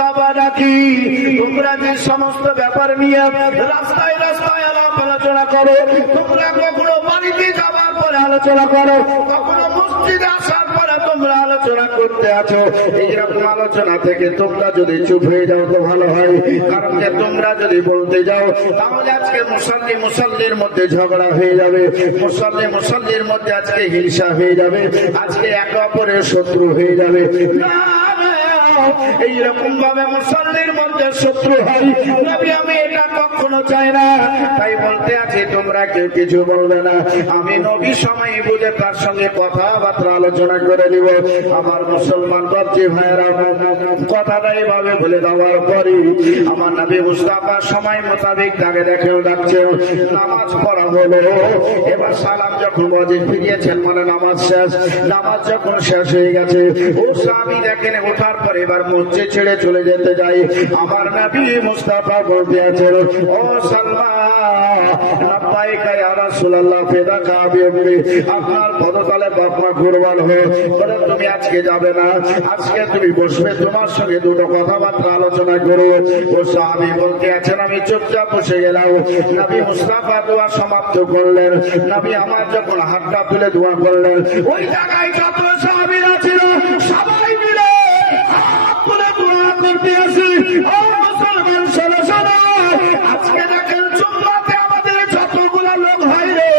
মুস্তাফা ডাকি তোমরা যে সমস্ত ব্যাপার নিয়ে রাস্তায় রাস্তায় আলোচনা করো, তোমরা কখনো বাড়িতে যাবার পরে আলোচনা করো, কখনো মসজিদে আসার পরে তোমরা আলোচনা করতে আছো, এইরকম আলোচনা থেকে তোমরা যদি চুপ হয়ে যাও তো ভালো হয়। কারণ যে তোমরা যদি বলতে যাও তাহলে আজকে মুসল্লির মধ্যে ঝগড়া হয়ে যাবে, মুসল্লির মধ্যে আজকে হিংসা হয়ে যাবে, আজকে একে অপরের শত্রু হয়ে যাবে। এইরকম ভাবে মুসল্লির মধ্যে শত্রু হয় নবী আমি এটা কখনো চাই না। তাই বলতে আছি তোমরা কেউ কিছু বলবে না, আমি নবী সময় বুঝে তার সঙ্গে কথাবার্তা আলোচনা করে দিব। আমার মুসলমান বাচ্চা ভাইয়েরা কথাটা এইভাবে বলে দেওয়ার পরে আমার নবী মুস্তাফা সময় মোতাবেক তাকে দেখেও ডাকছে, নামাজ পড়া হলো। এবার সালাম যখন মসজিদ ফিরিয়েছেন মানে নামাজ শেষ, নামাজ যখন শেষ হয়ে গেছে ও স্বামী দেখেন ওঠার পরে এবার মসজিদ ছেড়ে চলে যেতে যাই। আমার নবী মুস্তাফা বলতে আছেন, ও সালমান লাব্বাইকা ইয়া রাসূলুল্লাহ ফিদাকা বিআমরি, আপনার পদতলে বাপমা কুরবান হয়ে বলে তুমি আজকে যাবে না, আজকে তুমি বসবে, তোমার সঙ্গে দুটো কথাবার্তা আলোচনা করো। ও সাহাবী বলতে আছেন আমি চুপচাপ বসে গেলাম। নবী মুস্তাফা দোয়া সমাপ্ত করলেন, নবী আমার যখন হাতটা তুলে দোয়া করলেন ওই জায়গায় যত সাহাবীরা ছিল সবাই মিলে আজকে দেখেন জুম্মাতে আমাদের যতগুলো লোক হয় রে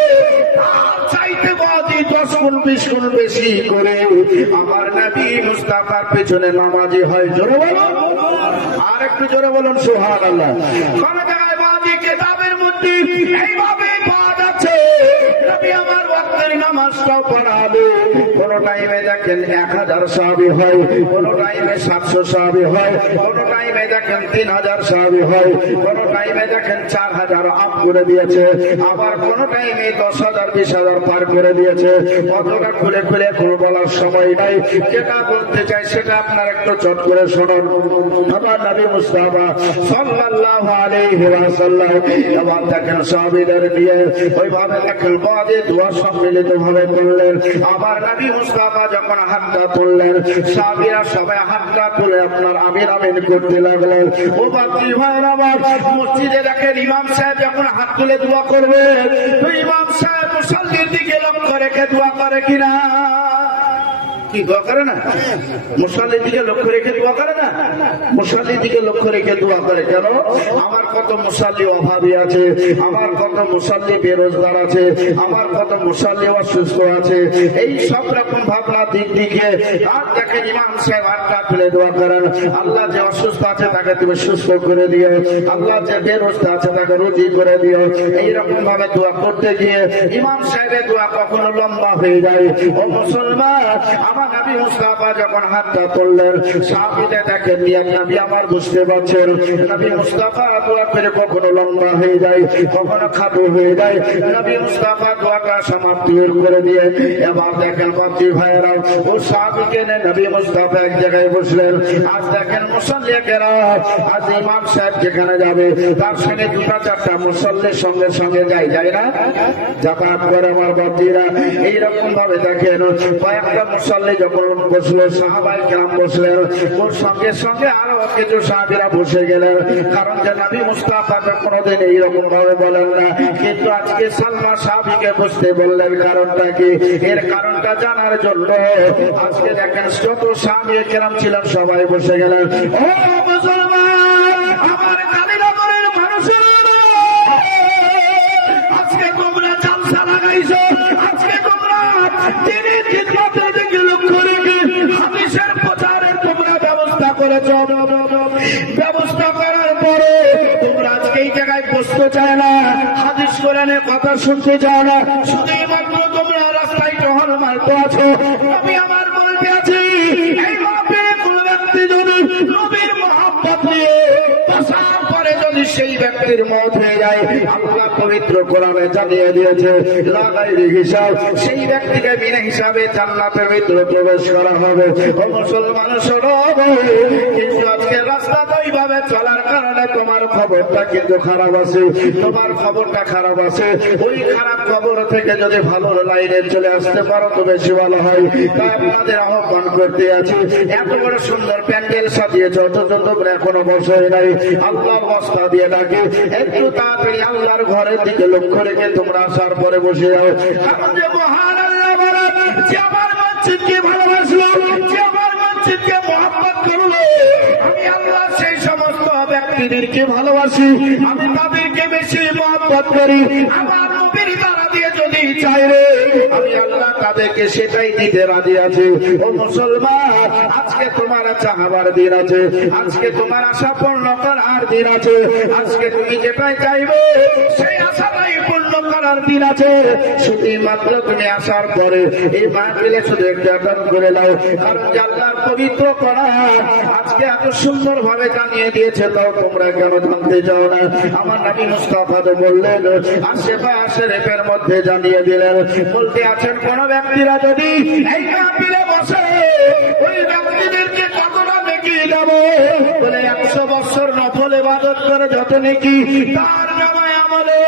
চাইতে বাদি 10 গুণ 20 গুণ বেশি করে আমার নবী মুস্তাফার পেছনে নামাজি হয়। জোরে বলুন, আর একটু জোরে বলুন সুবহানাল্লাহ। কোন জায়গায় বাদি কিতাবের মধ্যে এইভাবে পাওয়া যাচ্ছে নবী আমার ওয়াক্তের নামাজটাও পড়াবে। কোন টাইমে দেখেন 1000 সাহাবী হয়, কোন টাইমে 700 সাহাবী হয়, কোন টাইমে দেখেন 3000 সাহাবী হয়, কোন টাইমে দেখেন 4000 আপ করে দিয়েছে, আবার কোন টাইমে 10,000 20,000 পার করে দিয়েছে। কতটা খুলে খুলে কোন বলার সময় নাই, যেটা বলতে চাই সেটা আপনার একটু চট করে শুনুন। আমার নবী মুস্তাফা সাল্লাল্লাহু আলাইহি ওয়াসাল্লাম এবার দেখেন সাহাবীদের নিয়ে ওইভাবে দেখেন বাদে দোয়া সম্মিলিত ভাবে করলেন। আমার নবী মুস্তাফা যখন হাতটা তুললেন সাহাবীরা সবাই হাতটা তুলে আপনার আমিন আমিন করতে লাগলেন। ও বাকি ভাইরা আমার মসজিদে দেখেন ইমাম সাহেব যখন হাত তুলে দোয়া করবে তো ইমাম সাহেব মুসল্লির দিকে লক্ষ্য রেখে দোয়া করে কিনা? কি দোয়া করে না? মুসল্লির দিকে লক্ষ্য রেখে দোয়া করে না? মুসল্লির দিকে লক্ষ্য রেখে দোয়া করে। কেন? আমার কত মুসল্লি অভাবী আছে, আমার কত মুসল্লি বেরোজগার আছে, আমার কত মুসল্লি অসুস্থ আছে, এই সব রকম ভাবনা দিক দিকে আর দেখেন ইমাম সাহেব হাতটা তুলে দোয়া করেন, আল্লাহ যে অসুস্থ আছে তাকে তুমি সুস্থ করে দিও, আল্লাহ যে বেরোজগার আছে তাকে রুজি করে দিও। এইরকম ভাবে দোয়া করতে গিয়ে ইমাম সাহেবের দোয়া কখনো লম্বা হয়ে যায়। ও মুসলমান, আমার নবী মুস্তাফা যখন হাতটা তুললেন সাহাবীরা দেখেন নবী আমার বুঝতে পারছেন নবী মুস্তাফা দোয়া করে কখনো লম্বা হয়ে যায়, কখনো খাটো হয়ে যায়। নবী মুস্তাফা দোয়াটা সমাপ্তি করে দিয়ে এবার দেখেন বাচ্চা ভাইয়েরা ও সাহাবীকে নিয়ে নবী মুস্তাফা এক জায়গায় বসলেন। আজ দেখেন মুসল্লিরা আজ ইমাম সাহেব যেখানে যাবে তার সঙ্গে 2-4টা মুসল্লির সঙ্গে সঙ্গে যায় না, যাতায়াত করে আমার বাচ্চারা। এইরকম ভাবে দেখেন কয়েকটা মুসল্লি যখন বসলো সাহাবায়ে কেরাম বসলেন, ওর সঙ্গে সঙ্গে আরো কিছু সাহাবীরা বসে গেলেন। কারণ যে নবী মুস্তাফা কোনোদিন এইরকম ভাবে বলেন না, কিন্তু আজকে সালমা সাহাবীকে বসতে বললেন। কারণটা কি? এর কারণটা জানার জন্য আজকে দেখেন যত সাহাবায়ে কেরাম ছিলেন সবাই বসে গেলেন। ও মুসলমান, আমার কালীনগরের মানুষেরা আজকে তোমরা জালসা লাগাইছো, আজকে তোমরা দিনের খিদমতের দিকে লক্ষ্য রেখে হাদিসের প্রচারের তোমরা ব্যবস্থা করেছো। ব্যবস্থা করার পরে তোমরা আজকে এই জায়গায় বসতে চায় না, হাদিস কোরআনের কথা শুনতে চাও না, শুধুমাত্র তোমরা রাস্তায় টহল মারতে আছো। আমি আমার বলতে আছি এইভাবে কোন ব্যক্তি যদি নবীর মহব্বত নিয়ে প্রচার করে যদি সেই ব্যক্তির মওত হয়ে যায়, আল্লাহ পবিত্র কোরআনে জানিয়ে দিয়েছে লা গায়রি হিসাব, সেই ব্যক্তিকে বিনা হিসাবে জান্নাতের ভিতরে প্রবেশ করা হবে। ও মুসলমান শোনো, কিন্তু আজকে রাস্তা রাস্তাতে ওইভাবে চলার কারণে তোমার খবরটা কিন্তু খারাপ আছে, তোমার খবরটা খারাপ আছে। ওই খারাপ খবর থেকে যদি ভালো লাইনে চলে আসতে পারো তো বেশি ভালো হয়। তাই আপনাদের আহ্বান করতে আছি, এত বড় সুন্দর প্যান্ডেল সাজিয়েছ অথচ তোমরা এখনো বসে নাই, আল্লাহর বস্তা দিয়ে ডাকে একটু তাড়াতাড়ি আল্লাহর ঘরের দিকে লক্ষ্য রেখে তোমরা আসার পরে বসে যাও। কারণ যে মহান আল্লাহ বলেন, যে আমার মসজিদকে ভালোবাসলো, যে আমার মসজিদকে মহব্বত করলো, আমি আল্লাহ সেই সমস্ত ব্যক্তিদেরকে ভালোবাসি, আমি তাদেরকে বেশি মহব্বত করি। আমার নবীর দ্বারা দিয়ে যদি চাই রে, আমি আল্লাহ তাদেরকে সেটাই দিতে রাজি আছি। ও মুসলমান, আজকে তোমার চাহাবার দিন আছে, আজকে তোমার আশা পূর্ণ করার দিন আছে, আজকে তুমি যেটাই চাইবে সেই আশাটাই পূর্ণ করার দিন আছে। শুধু মাত্র তুমি আসার পরে এই মাহফিলে শুধু একটু আদান করে নাও, কারণ আল্লাহর পবিত্র কোরআন আজকে এত সুন্দর ভাবে জানিয়ে দিয়েছে, তাও তোমরা কেন জানতে চাও না? আমার নবী মুস্তাফা তো বললেন, আশেপাশের রেপের মধ্যে জানিয়ে দিলেন, বলতে আছেন কোন ব্যক্তিরা যদি এই মাহফিলে বসে, ওই ব্যক্তিদেরকে কতটা নেকি দেবো বলে 100 বছর নফল ইবাদত করে যত নেকি তার নামায় আমলে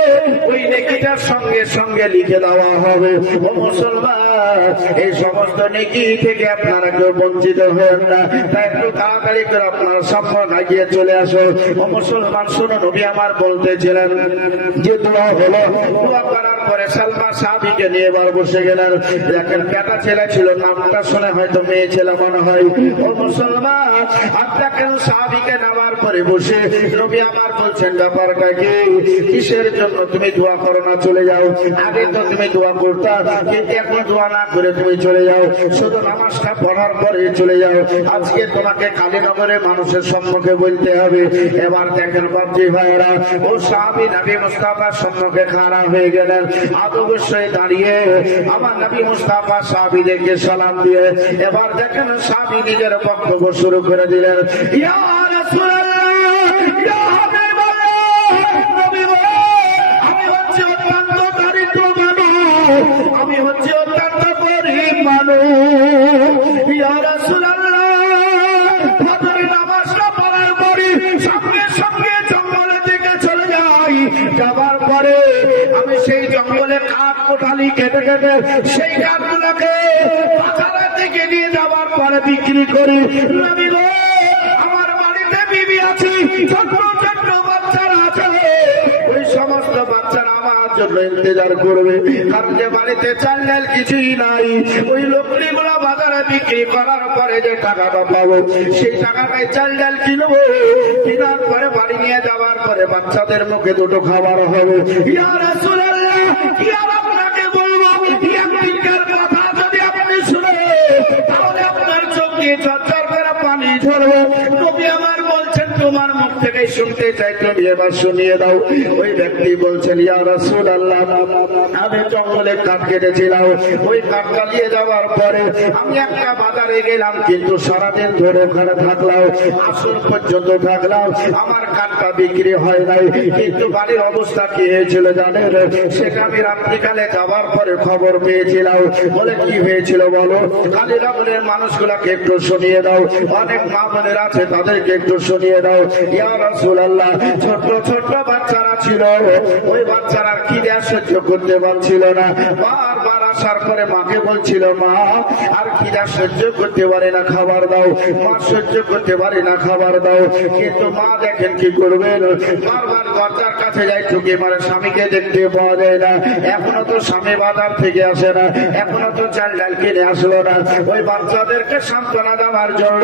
ওই নেকিটার সঙ্গে সঙ্গে লিখে দেওয়া হবে। ও মুসলমান, এই সমস্ত নেকি থেকে আপনারা কেউ বঞ্চিত হন না, তাই একটু তাড়াতাড়ি করে আপনার সামনে এগিয়ে চলে আসো। ও মুসলমান, শোনো, নবী আমার বলতেছিলেন যে দোয়া হলো, দোয়া করার পরে সালমা সাহাবীকে নিয়ে এবার বসে গেলেন। দেখেন বেটা ছেলে ছিল, নামটা শুনে হয়তো মেয়ে ছেলে মনে হয়। ও মুসলমান, আপনাকে সাহাবীকে নেওয়ার পরে বসে নবী আমার বলছেন, ব্যাপারটা কি, কিসের জন্য তুমি দোয়া করো না, চলে যাও। আগে তো তুমি দোয়া করতা, কিন্তু এখন দোয়া না করে তুমি চলে যাও, শুধু নামাজটা পড়ার পরে চলে যাও। আজকে তোমাকে কালীনগরে মানুষের সম্মুখে বলতে হবে। এবার দেখেন বাপজি ভাইরা, ও সাহাবী নবী মুস্তাফার সম্মুখে খাড়া হয়ে গেলেন। অবশ্যই দাঁড়িয়ে আমার নবী মুস্তাফা সাহাবীদেরকে সালাম দিয়ে এবার দেখেন সাহাবী নিজের বক্তব্য শুরু করে দিলেন। ইয়া রাসূলুল্লাহ, ইয়া হাবিবাল্লাহ, নবী গো, আমি হচ্ছে অত্যন্ত দরিদ্র মানুষ, আমি হচ্ছে অত্যন্ত গরিব মানুষ। ইয়া রাসূলুল্লাহ, ফজরের নামাজটা পড়ার পরে সঙ্গে সঙ্গে জঙ্গলের দিকে চলে যাই, যাবার পরে আমি সেই জঙ্গলে কাঠ কোঠালি কেটে কেটে সেই কাঠগুলোকে বাজারের দিকে নিয়ে যাবার পরে বিক্রি করি। নবী গো, আমার বাড়িতে বিবি আছে, ছোট্ট ছোট্ট বাচ্চারা আছে, ওই সমস্ত বাচ্চারা আমার জন্য ইন্তজার করবে, কারণ যে বাড়িতে চাল ডাল কিছুই নাই, ওই লোকগুলো বাজারে বিক্রি করার পরে যে টাকাটা পাবো সেই টাকাটাই চাল ডাল কিনবো, কেনার পরে বাড়ি নিয়ে যাওয়ার পরে বাচ্চাদের মুখে দুটো খাবার হবে। ইয়া রাসূলুল্লাহ, কি আর আপনাকে বলবো, একদিনকার কথা যদি আপনি শুনে তাহলে আপনার চোখ দিয়ে ঝরঝর করে পানি ঝরবে। নবী আমার বলছেন, তোমার মুখ থেকে শুনতে চাই, তুমি এবার শুনিয়ে দাও। ওই ব্যক্তি বলছেন, ইয়া রাসূলুল্লাহ, আমি জঙ্গলে কাঠ কেটেছিলাম, ওই কাঠ কাটিয়ে যাওয়ার পরে আমি একটা বাজারে গেলাম, কিন্তু সারাদিন ধরে ওখানে থাকলাম, আসর পর্যন্ত থাকলাম, আমার কাঠটা বিক্রি হয় নাই। কিন্তু বাড়ির অবস্থা কি হয়েছিল জানেন? সেটা আমি রাত্রিকালে যাওয়ার পরে খবর পেয়েছিলাম। বলে কি হয়েছিল বলো? কালীনগরের মানুষগুলাকে একটু শুনিয়ে দাও, অনেক মা বোনের আছে তাদেরকে একটু শুনিয়ে দাও। ইয়া রাসূলুল্লাহ, ছোট্ট ছোট্ট বাচ্চারা ছিল, ওই বাচ্চারা খিদে সহ্য করতে পারছিল না, বারবার আসার পরে মাকে বলছিল, মা আর খিদা সহ্য করতে পারে না, খাবার দাও, মা সহ্য করতে পারে না, খাবার দাও। কিন্তু মা দেখেন কি করবেন, বারবার দরজার কাছে যাই, ঠুকে মানে স্বামীকে দেখতে পাওয়া যায় না, এখনো তো স্বামী বাজার থেকে আসে না, এখনো তো চাল ডাল কিনে আসলো না। ওই বাচ্চাদেরকে সান্ত্বনা দেওয়ার জন্য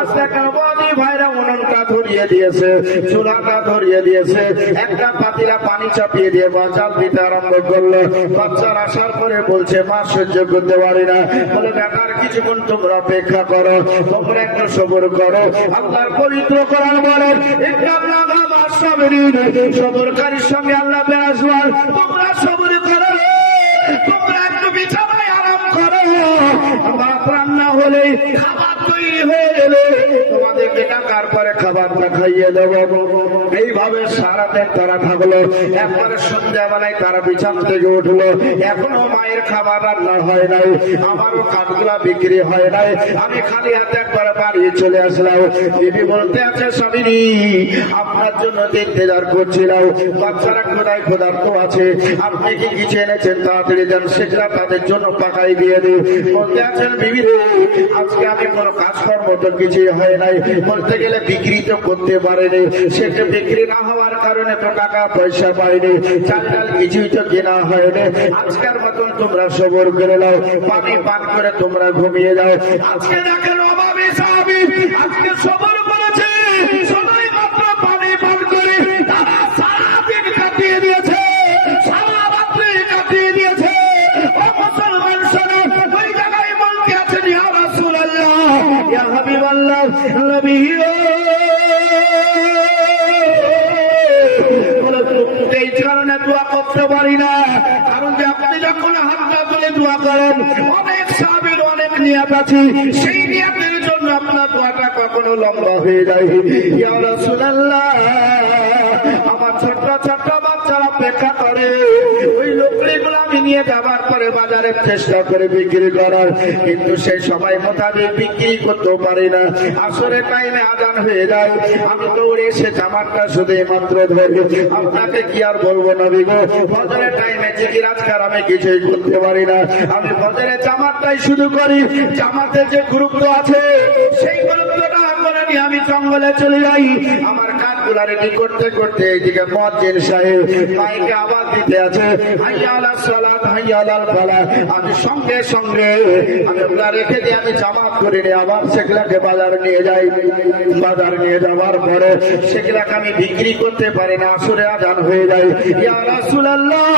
আজ দেখেন বদি ভাইরা উনুনটা ধরিয়ে দিয়েছে, চুলাটা ধরিয়ে দিয়েছে, একটা পাতিলা পানি চাপিয়ে দিয়ে জাল দিতে আরম্ভ করলো। বাচ্চার আসার পরে বলছে, মা সহ্য করতে পারি না। বলে, বেটার কিছুক্ষণ তোমরা অপেক্ষা করো, তোমরা একটু সবর করো। আল্লাহর পবিত্র কোরআন বলে, সবরকারীর সঙ্গে আল্লাহ বেয়াসওয়াল, তোমরা সবর করো, তোমরা একটু বিছানায় আরাম করো। ভাত রান্না হলে, খাবার তৈরি হয়ে গেলে তোমাদেরকে টাকার পরে খাবারটা খাইয়ে দেবো। এইভাবে সারাদিন তারা থাকলো। একবারে সন্ধ্যাবেলায় তারা বিছান থেকে উঠলো, এখনো মায়ের খাবার রান্না হয় নাই, আমারও কাঠগুলা বিক্রি হয় নাই। আমি খালি হাতে একবার বাড়ি চলে আসলাম। বিবি বলতে আছে, স্বামী আপনার জন্য ইন্তজার করছিলাম, বাচ্চারা খোদায় ক্ষুধার্ত আছে, আপনি কি কিছু এনেছেন তাড়াতাড়ি যান, সেটা তাদের জন্য পাকাই দিয়ে দিই। বলতে আছেন, বিবি রে আজকে আমি কোনো কাজকর্ম তো কিছুই হয় নাই, বলতে গেলে বিক্রি তো করতে পারেনি, সেটা বিক্রি না হওয়ার কারণে তো টাকা পয়সা পাইনি, চাল ডাল কিছুই তো কেনা হয়নি। আজকের মতন তোমরা সবর করে নাও, পানি পান করে তোমরা ঘুমিয়ে যাও। আজকে দেখেন অভাবে সাহাবী আজকে সবর করেছে, সবাই মাত্র পানি পান করে তারা সারাদিন কাটিয়ে দিয়েছে, সারা রাত্রি কাটিয়ে দিয়েছে। ও মুসলমান শোনো, ওই জায়গায় বলতে আছেন, ইয়া রাসূলুল্লাহ, ইয়া হাবিবাল্লাহ, নবী এই কারণে দোয়া করতে পারি না, কারণ যে আপনি যখন হাতটা তুলে দোয়া করেন, অনেক সাহাবীর অনেক নিয়াত আছে, সেই নিয়াতের জন্য আপনার দোয়াটা কখনো লম্বা হয়ে যায়। ইয়া রাসূলুল্লাহ, আমার ছোট্ট ছোট্ট বাচ্চারা অপেক্ষা করে, ওই লোকগুলো আমি নিয়ে যাবার পরে বাজারে চেষ্টা করে বিক্রি করার, কিন্তু সেই সময় মোতাবেক বিক্রি করতেও পারি না। আসরে টাইমে আজান হয়ে যায়, আমি দৌড়ে এসে জামারটা শুধু মাত্র ধরে, আপনাকে কি আর বলবো নবী গো, ফজরের টাইমে জিকির আজকার আমি কিছুই করতে পারি না, আমি ফজরের জামাতটাই শুধু করি। জামাতের যে গুরুত্ব আছে সেই গুরুত্বটা করে নিয়ে আমি জঙ্গলে চলে যাই। আমার কাজগুলা রেডি করতে করতে এইদিকে মুয়াজ্জিন সাহেব মাইকে আওয়াজ দিতে আছে, হাইয়া আলাস সালাত হাইয়া আলাল ফালাহ। আমি সঙ্গে সঙ্গে আমি ওগুলা রেখে দিয়ে আমি জামাত করে নিয়ে আবার সেগুলাকে বাজার নিয়ে যাই। বাজার নিয়ে যাওয়ার পরে সেগুলাকে আমি বিক্রি করতে পারি না, আসরে আজান হয়ে যায়। ইয়া রাসূলুল্লাহ,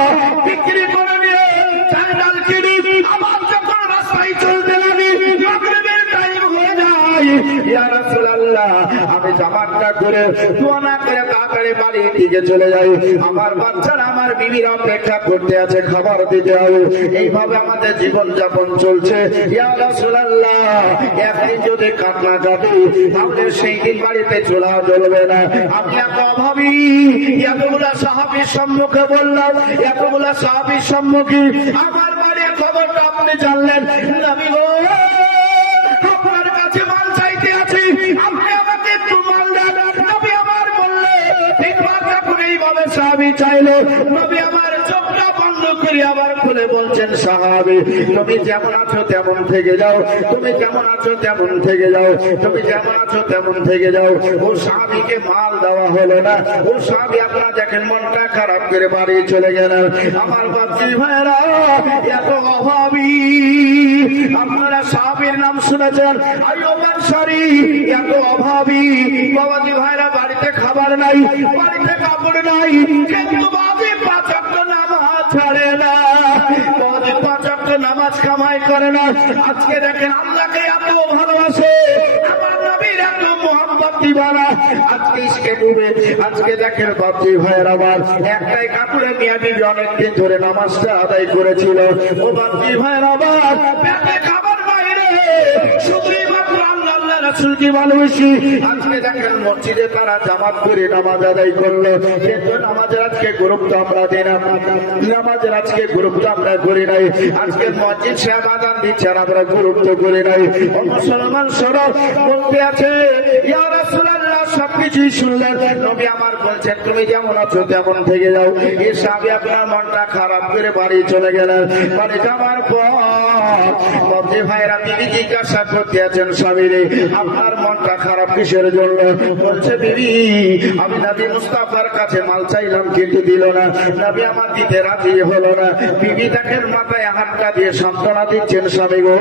বিক্রি করে নিয়ে চাল ডাল কিনি, আবার যখন রাস্তায় চলতে লাগি মাগরিবের টাইম হয়ে যায়। ইয়া রাসূলুল্লাহ, আমি জামাতটা করে দোয়া না করে তাড়াতাড়ি বাড়ির দিকে চলে যাই। আমার বাচ্চারা আমার বিবির অপেক্ষা করতে আছে, খাবার দিতে হবে। এইভাবে আমাদের জীবন যাপন চলছে। ইয়া রাসূলুল্লাহ, একদিন যদি কান্না কাটি তাহলে সেই দিন বাড়িতে চলা চলবে না। আমি এত অভাবী, এতগুলা সাহাবীর সম্মুখে বললাম, এতগুলা সাহাবীর সম্মুখে আমার বাড়ির খবরটা আপনি জানলেন। নবী গো, আপনার কাছে মাল চাইতে আছি, আপনি আমাকে একটু মাল দেন। নবী আমার বললে একবার যখন এইভাবে সাহাবী চাইলো, নবী আমার চোখটা বন্ধ করে আবার খুলে বলছেন, সাহাবী তুমি যেমন আছো তেমন থেকে যাও, তুমি যেমন আছো তেমন থেকে যাও, তুমি যেমন আছো তেমন থেকে যাও। ও সাহাবীকে মাল দেওয়া হলো না, ও সাহাবী আপনারা দেখেন মনটা খারাপ করে বাড়ি চলে গেলেন। আমার বাচ্চি ভাইরা এত অভাবী, আপনারা সাহাবীর নাম শুনেছেন, আইয়ুব আনসারী, এত অভাবী। বাবাজি ভাইরা বাড়িতে খাবার নাই, বাড়িতে কাপড় নাই, কিন্তু বাবাজি 5 ওয়াক্ত নামাজ ছাড়ে না, বাবাজি 5 ওয়াক্ত নামাজ কামাই করে না। আজকে দেখেন আল্লাহকে এত ভালোবাসে, আমার নবীর এত মোহাম্মত দিবানা, আজকে ইশকে ডুবে। আজকে দেখেন বাবাজি ভাইরা আমার একটাই কাপড়ে মিয়া বিবি অনেকদিন ধরে নামাজটা আদায় করেছিল। ও বাবাজি ভাইরা আমার পেটে খাবার বাইরে, শুধুই মাত্র আল্লাহ আল্লাহ রাসূলকে ভালোবাসি। আজকে দেখেন মসজিদে তারা জামাত করে নামাজ আদায় করলো, কিন্তু নামাজের আজকে গুরুত্ব আমরা দিই না, নামাজের আজকে গুরুত্ব আমরা করি নাই। আজকে মসজিদ সাহেব আযান দিচ্ছে আর আমরা গুরুত্ব করি নাই। ও মুসলমান সরব বলতে আছে, ইয়া রাসূলুল্লাহ, সবকিছুই শুনলেন, নবী আমার বলছেন তুমি যেমন আছো তেমন থেকে যাও। এই সাহাবী আপনার মনটা খারাপ করে বাড়ি চলে গেলেন। বাড়ি যাওয়ার পর বাবাজি ভাইরা বিবি জিজ্ঞাসা করতে আছেন, স্বামী রে আপনার মনটা খারাপ কিসের জন্য? বলছে, বিবি আমি নবী মুস্তাফার কাছে মাল চাইলাম কিন্তু দিল না, নবী আমার দিতে রাজি হলো না। বিবি দেখেন মাথায় হাতটা দিয়ে সান্ত্বনা দিচ্ছেন, স্বামী গো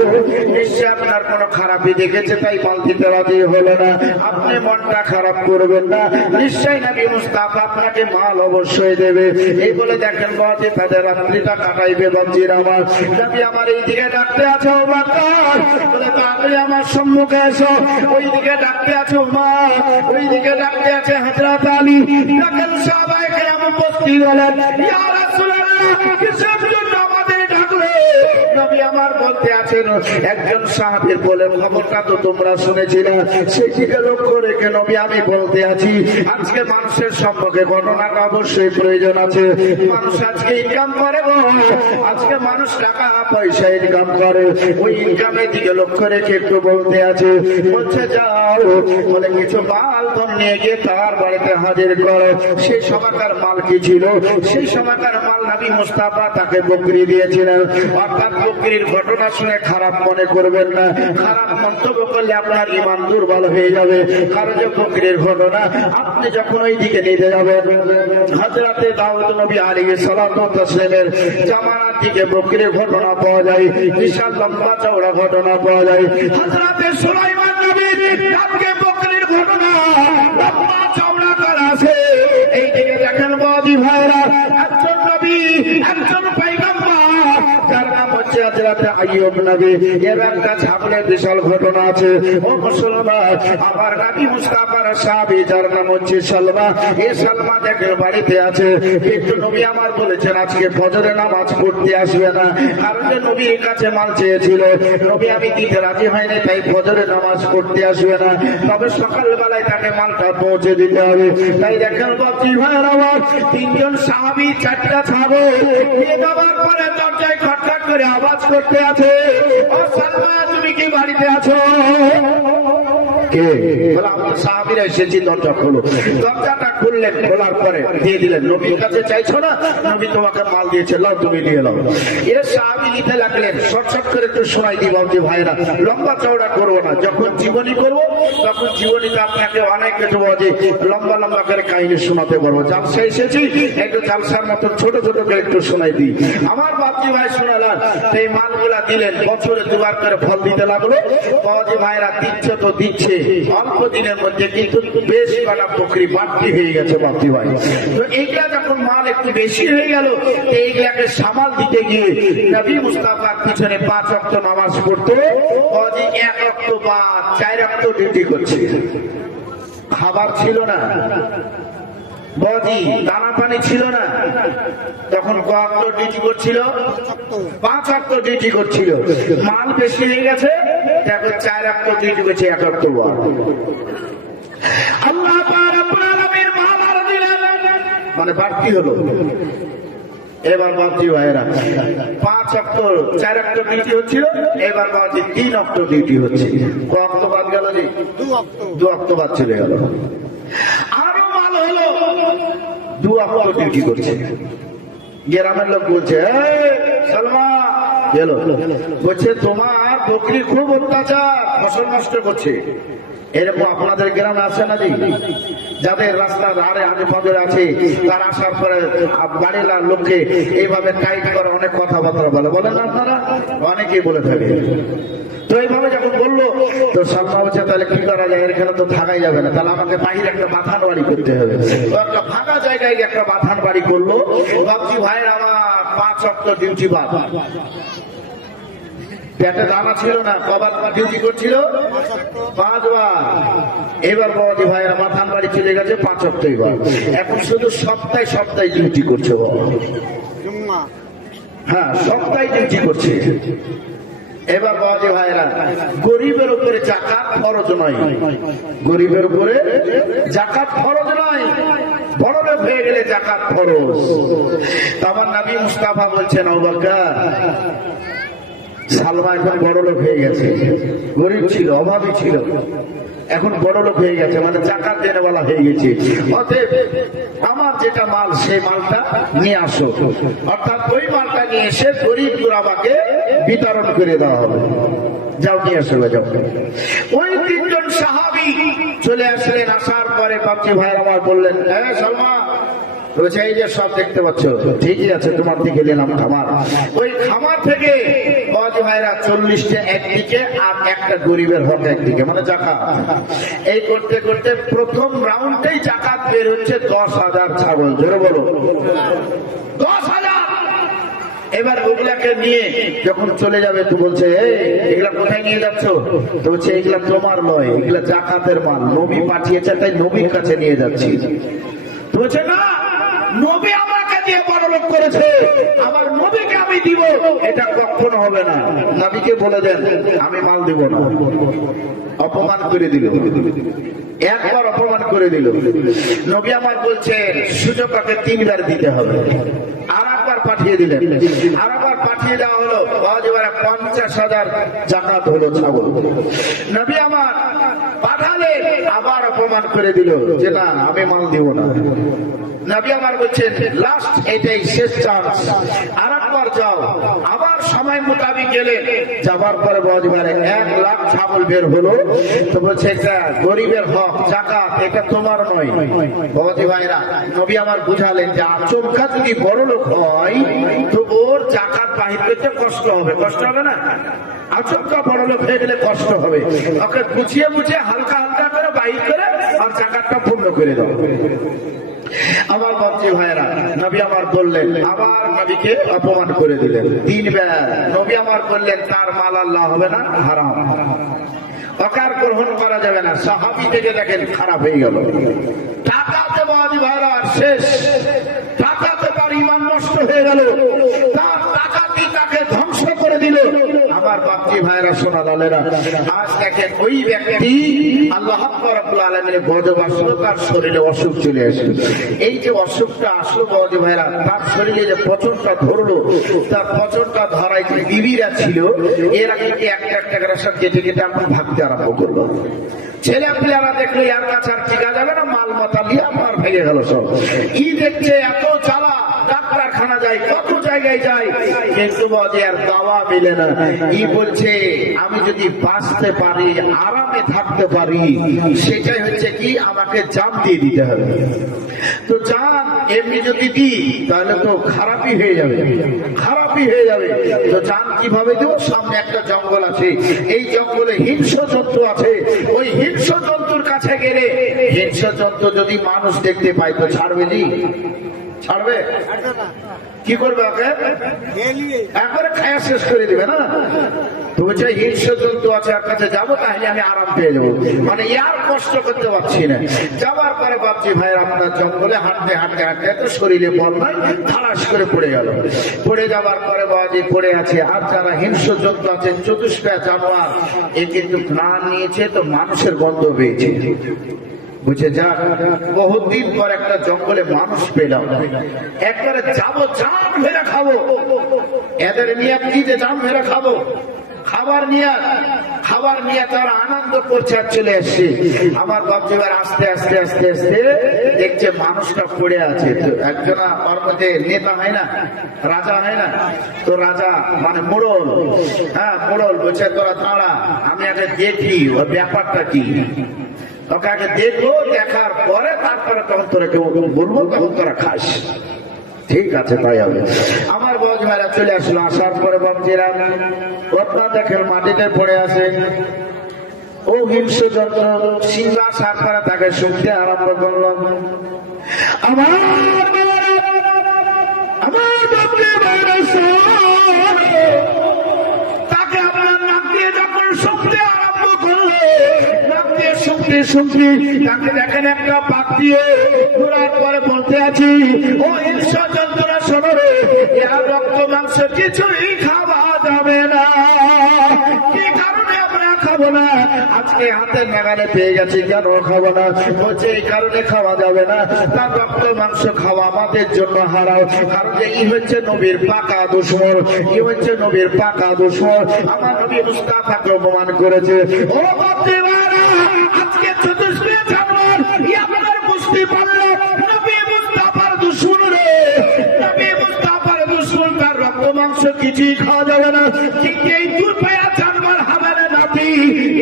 নিশ্চয় আপনার কোনো খারাপই দেখেছে তাই মাল দিতে রাজি হলো না, আপনি মনটা খারাপ করবেন না, নিশ্চয় নবী মুস্তাফা আপনাকে মাল অবশ্যই দেবে। এই বলে দেখেন বাবাজি তাদের রাত্রিটা কাটাইবে। বাবাজির আমার নবী আমার এই দিকে ডাকতে আছে, ও বাক্কার বলে তাড়াতাড়ি আমার সম্মুখে এসো। ওইদিকে ডাকতে আছে উমর, ওইদিকে ডাকতে আছে হযরত আলী। দেখেন সাহাবায়ে কেরাম উপস্থিত হলেন। ইয়া রাসূলুল্লাহ, কিসের জন্য আমাদের ডাকলে? নবী আমার বলতে আছেন, একজন সাহাবীর বলে খবরটা তো তোমরা শুনেছিলে, সেই দিকে লক্ষ্য রেখে নবী আমি বলতে আছি, আজকে মানুষের সম্পর্কে ঘটনাটা অবশ্যই প্রয়োজন আছে। মানুষ আজকে ইনকাম করে গো, আজকে মানুষ টাকা পয়সা ইনকাম করে, ওই ইনকামের দিকে লক্ষ্য রেখে একটু বলতে আছে। বলছে যাও, বলে কিছু মাল ধন নিয়ে গিয়ে তার বাড়িতে হাজির করো। সেই সময়কার মাল কি ছিল? সেই সময়কার মাল নবী মুস্তাফা তাকে বকরি দিয়েছিলেন। অর্থাৎ বকরির ঘটনা শুনে খারাপ মনে করবেন না, খারাপ মন্তব্য করলে আপনার ঈমান দুর্বল হয়ে যাবে। কারণ যে বকরির ঘটনা আপনি যখন ওই দিকে নিতে যাবেন, হযরতে দাউদ নবী আলাইহিস সালাতু ওয়াস সালামের জামানার দিকে বকরির ঘটনা পাওয়া যায়, বিশাল লম্বা চওড়া ঘটনা পাওয়া যায়। হযরতে সুলাইমান নবীর আজকে বকরির ঘটনা লম্বা চওড়া করা আছে। এই দিকে দেখেন বাদি ভাইরা, একজন নবী, একজন পয়গম্বর, যার নাম হচ্ছে হযরত আইয়ুব নবী, এর একটা ছাগলের বিশাল ঘটনা আছে। ও মুসলমান, আমার নবী মুস্তাফার সাহাবী যার নাম হচ্ছে সালমা, এই সালমা দেখেন বাড়িতে আছে। কিন্তু নবী আমার বলেছেন আজকে ফজরের নামাজ পড়তে আসবে না, কারণ যে নবীর কাছে মাল চেয়েছিল, নবী আমি দিতে রাজি হয়নি, তাই ফজরের নামাজ পড়তে আসবে না, তবে সকালবেলায় তাকে মালটা পৌঁছে দিতে হবে। তাই দেখেন বাপজি ভাইয়ের আমার, তিনজন সাহাবী চারটা ছাগল নিয়ে যাওয়ার পরে দরজায় খটখট করে আওয়াজ করতে আছে, ও সালমা তুমি কি বাড়িতে আছো? কে? বলে আমরা সাহাবীরা এসেছি, দরজা খোলো। দরজাটা খুললেন, খোলার পরে দিয়ে দিলেন। নবীর কাছে চাইছো না, নবী তোমাকে মাল দিয়েছে, লাও তুমি নিয়ে নাও। এর সাহাবী নিতে লাগলেন। শর্ট করে একটু শোনাই দিব যে ভাইরা, লম্বা চওড়া করবো না, যখন জীবনী করবো তখন জীবনীতে আপনাকে অনেক কিছু লম্বা লম্বা করে কাহিনী শোনাতে পারবো। জালসা এসেছি, একটু জালসার মতো ছোট ছোট করে একটু শোনাই দিই। আমার বাপজি ভাই শোনালাম, এই মালগুলা দিলেন, বছরে দুবার করে ফল দিতে লাগলো। বাবাজি ভাইরা দিচ্ছে তো দিচ্ছে, অল্প দিনের মধ্যে কিন্তু বেশ কটা বকরি বাড়তি হয়ে গেছে বাপজি ভাই। তো এইগুলা যখন মাল একটু বেশি হয়ে গেল, এইগুলাকে সামাল দিতে গিয়ে নবী মুস্তাফার পিছনে 5 ওয়াক্ত নামাজ পড়তো, বাবাজি 1 ওয়াক্ত বা 4 ওয়াক্ত ডিউটি করছে। খাবার ছিল না বাবাজি, দানা পানি ছিল না, তখন কত ডিউটি করছিল? 5 ওয়াক্ত ডিউটি করছিল। মাল বেশি হয়ে গেছে, এখন 4 ওয়াক্ত ডিউটি করছে, 1 ওয়াক্ত। আল্লাহ পাক রব্বুল আলামিন মাল আর দিলেন, মানে বাড়তি হলো। এবার বাপজি ভাইরা 5 ওয়াক্ত 4 ওয়াক্ত ডিউটি হচ্ছিল, এবার বাপজি 3 ওয়াক্ত ডিউটি হচ্ছে। কত ওয়াক্ত বাদ গেল? জি 2 ওয়াক্ত বাদ চলে গেল। আরো মাল হলো, 2 ওয়াক্ত ডিউটি করছে। গ্রামের লোক বলছে, সালমা গেল, বলছে তোমার বকরি খুব অত্যাচার, ফসল নষ্ট করছে। এরকম আপনাদের গ্রামে আছে না? জি, যাদের রাস্তার ধারে আগে ফজরে আছে, তার আসার পরে বাড়ির লোককে এইভাবে টাইট করে অনেক কথাবার্তা বলে, বলেন না আপনারা? অনেকেই বলে থাকে। তো এইভাবে যখন বললো, তো সালমা বলছে তাহলে কি করা যায়, এখানে তো থাকাই যাবে না, তাহলে আমাকে বাহিরে একটা বাথান বাড়ি করতে হবে। তো একটা ফাঁকা জায়গায় একটা বাথান বাড়ি করলো। বাপজি ভাইয়ের আমার 5 ওয়াক্ত ডিউটি বাদ। পেটে দানা ছিল না, কবার ডিউটি করছিল? 5 বার। এবার বাবাজি ভাইয়ের মাথান বাড়ি চলে গেছে 5 ওয়াক্ত। এবার এখন শুধু সপ্তাহে সপ্তাহে ডিউটি করছে। হ্যাঁ, সপ্তাহে ডিউটি করছে। এবার বাবাজি ভাইরা, গরিবের উপরে যাকাত ফরজ নয়, গরিবের উপরে যাকাত ফরজ নয়, বড় লোক হয়ে গেলে যাকাত ফরজ। আমার নবী মুস্তাফা বলছেন, আবু বকর, সালমা এখন বড় লোক হয়ে গেছে, গরিব ছিল, অভাবী ছিল, এখন বড় লোক হয়ে গেছে, মানে জাকাত দেনেওয়ালা হয়ে গেছে। অতএব আমার যেটা মাল, সেই মালটা নিয়ে আসো, অর্থাৎ ওই মালটা নিয়ে এসে গরিব গুরাবাকে বিতরণ করে দেওয়া হবে। যাও নিয়ে আসো, যাও। ওই 3 জন সাহাবী চলে আসলেন। আসার পরে বাপজি ভাই আমার বললেন, হ্যাঁ সালমা, বলেছে এই যে সব দেখতে পাচ্ছ, ঠিকই আছে, তোমার দিকে নিলাম খামার। ওই খামার থেকে বাবাজি ভাইরা 40টা একদিকে আর একটা গরিবের হক একদিকে, মানে জাকাত। এই করতে করতে প্রথম রাউন্ডেই জাকাত বের হচ্ছে 10,000 ছাগল। ধরে বলো 10,000। এবার ওগুলাকে নিয়ে যখন চলে যাবে, তো বলছে এগুলা কোথায় নিয়ে যাচ্ছ? তো বলছে এগুলা তোমার নয়, এগুলা জাকাতের মাল, নবী পাঠিয়েছে, তাই নবীর কাছে নিয়ে যাচ্ছি। তো বলছে না, নবী আমাকে দিয়ে বড়লোক করেছে, আমার নবীকে আমি দিব, এটা কখনো হবে না। নবীকে বলে দেন আমি মাল দিব না। অপমান করে দিল, একবার অপমান করে দিল। নবী আমার বলছেন সুযোগ তাকে 3 বার দিতে হবে। আর একবার পাঠিয়ে দিলেন, আর একবার পাঠিয়ে দেওয়া হলো, 50,000 জাকাত হলো ছাগল। নবী আমার পাঠালেন, আবার অপমান করে দিল যে না আমি মাল দিব না। নবী আমার বলছেন লাস্ট, এটাই শেষ চান্স, আর একবার যাও। আবার সময় মোতাবেক গেলেন, যাবার পরে বাজবারে 1 লাখ ছাগল বের হলো। তো বলছে এটা গরিবের হক, জাকাত, এটা তোমার নয়। বাবাজি ভাইরা, নবী আমার বুঝালেন যে আচমকা যদি বড় লোক হয় তো ওর জাকাত বাহির করতে কষ্ট হবে। কষ্ট হবে না? আচমকা বড় লোক হয়ে গেলে কষ্ট হবে। ওকে গুছিয়ে মুছিয়ে হালকা হালকা করে বাহির করে আর জাকাতটা পূর্ণ করে দাও। আমার বাচ্চা ভাইরা, নবী আমার বললেন, আবার নবীকে অপমান করে দিলেন 3 বার। নবী আমার বললেন তার মাল আল্লাহ হবে না, হারাম, অকার গ্রহণ করা যাবে না। সাহাবী থেকে দেখেন খারাপ হয়ে গেল। টাকাতে বাজি ভাইরা শেষ, টাকাতে তার ঈমান নষ্ট হয়ে গেল, তার টাকাটি তাকে ধ্বংস করে দিল। আমার বাচ্চা ভাইরা, সোনা দলেরা, আজ দেখেন ওই ব্যক্তি আল্লাহ রাব্বুল আলামিনের গজব আসলো, তার শরীরে অসুখ চলে আসলো। এই যে অসুখটা আসলো বাজি ভাইরা, তার শরীরে যে পচনটা ধরলো, তার পচনটা ধরায় যে বিবিরা ছিল, এরা কিন্তু একটা একটা করে সব কেটে কেটে এখন ভাগতে আরম্ভ করলো। ছেলে পেলেরা দেখলো এর কাছে আর টিকা যাবে না, মাল মাথা দিয়ে আমার ভেঙে গেল সব। ই দেখছে এত জ্বালা, ডাক্তারখানা যায়, কত জায়গায় যায়, কিন্তু বাজে আর দাওয়া মিলে না। ই বলছে আমি যদি বাঁচতে পারি, আরামে থাকতে পারি, সেটাই হচ্ছে কি আমাকে জান দিয়ে দিতে হবে। তো জান এমনি যদি দিই তাহলে তো খারাপই হয়ে যাবে, খারাপই হয়ে যাবে। তো জান কিভাবে দেবো? সামনে একটা জঙ্গল আছে, এই জঙ্গলে হিংস্র জন্তু আছে। ওই হিংস্র জন্তুর কাছে গেলে হিংস্র জন্তু যদি মানুষ দেখতে পায় তো ছাড়বে? জি ছাড়বে? কি করবে? ওকে একবারে খায়া শেষ করে দিবে না। তো বলছে হিংস্র জন্তু আছে, আর কাছে যাবো তাহলে আমি আরাম পেয়ে যাবো, মানে আর কষ্ট করতে পারছি না। যাবার পরে বাপজি ভাই আপনার জঙ্গলে হাঁটতে হাঁটতে হাঁটতে এত শরীরে বল নাই, ধারাস করে পড়ে গেল। পড়ে যাবার পরে বাবাজি পড়ে আছে। আর যারা হিংস্র জন্তু আছে, চতুষ্পা জানোয়ার, এ কিন্তু প্রাণ নিয়েছে, তো মানুষের গন্ধ পেয়েছে। বুঝে যাক, বহুদিন পর একটা জঙ্গলে মানুষ পেলাম, একবারে যাবো, জান মেরে খাবো। এদের নিয়ে কি যে জান মেরে খাবো, খাবার নিয়ে তারা আনন্দ করছে আর চলে আসছে। আমার বাপজি এবার আস্তে আস্তে আস্তে আস্তে দেখছে মানুষটা পড়ে আছে। তো একজনা ওর মধ্যে নেতা হয় না, রাজা হয় না, তো রাজা মানে মোড়ল, হ্যাঁ মোড়ল বলছে তোরা দাঁড়া, আমি আগে দেখি ওর ব্যাপারটা কি। তোকে আগে দেখবো, দেখার পরে তারপরে তখন তোরা কেউ বলবো, তখন তোরা খাস। ঠিক আছে তাই হবে। আমার বজ ভাইরা চলে আসলো। আসার পরে বাবজিরা রত্না দেখেন মাটিতে পড়ে আছে। ও হিংস্র যন্ত্র সিংহা সার করে তাকে শুনতে আরম্ভ করলাম। আমার বাবজি ভাইরা তাকে আপনার নাক দিয়ে যখন শুনতে আরম্ভ করলো, নাক দিয়ে শুনতে শুনতে তাকে দেখেন একটা পাক দিয়ে ঘোরার পরে বলতে আছি, ও হিংস্র যন্ত্ররা শোনো রে, এর রক্ত মাংস কিছুই খাওয়া যাবে না। কি কারণে আমরা খাবো না? আজকে হাতের নাগালে পেয়ে গেছি, কেন খাবো না? বলছে এই কারণে খাওয়া যাবে না, তার রক্ত মাংস খাওয়া আমাদের জন্য হারাম। কারণ এই হচ্ছে নবীর পাকা দুশমন, এই হচ্ছে নবীর পাকা দুশমন। আমার নবী মুস্তাফাকে অপমান করেছে। ও বাপজি ভাইরা, আজকে চতুষ্পে জানোয়ার আপনার বুঝতে পারলো নবী মুস্তাফার দুশমন রে, নবী মুস্তাফার দুশমন, তার রক্ত মাংস কিছুই খাওয়া যাবে না। কিন্তু এই দুই পায়া জানোয়ার হাবারে নাতি,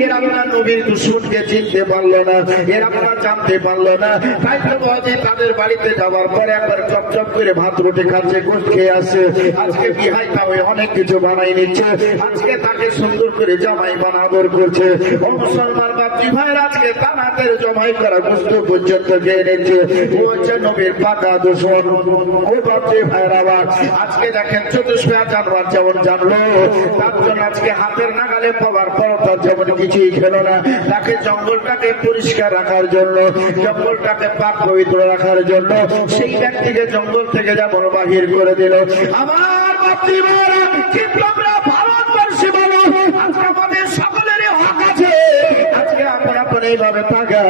এর আপনার নবীর দুশমনকে চিনতে পারলো না, এর আপনার জানতে পারলো না। তাই তো বাজে তাদের বাড়িতে যাওয়ার পরে একবার চপচপ করে ভাত রুটি খাচ্ছে, গোস্ত খেয়ে আসছে। আজকে বিহাই তাও অনেক কিছু বানাই নিচ্ছে, আজকে তাকে সুন্দর করে জামাই বানাদর করছে। ও মুসলমান বাপজি ভাইয়ের, আজকে তার হাতের জমাই করা গোস্ত পর্যন্ত খেয়ে নিচ্ছে। ও হচ্ছে নবীর পাকা দুশমন। ও বাপজি ভাইয়ের, আবার আজকে দেখেন চতুষ্পা জানোয়ার যেমন জানলো, তার জন্য আজকে হাতের নাগালে পাওয়ার পর তার যেমন কিছুই খেলো না, তাকে জঙ্গলটাকে পরিষ্কার রাখার জন্য, জঙ্গলটাকে পাক পবিত্র রাখার জন্য সেই ব্যক্তিকে জঙ্গল থেকে যেমন বাহির করে দিল। আমার মাতৃভাইরা, চিত্ররা ভারতবর্ষী বলো, আজকে আমাদের সকলেরই হক আছে। আজকে আমরা এইভাবে থাকা,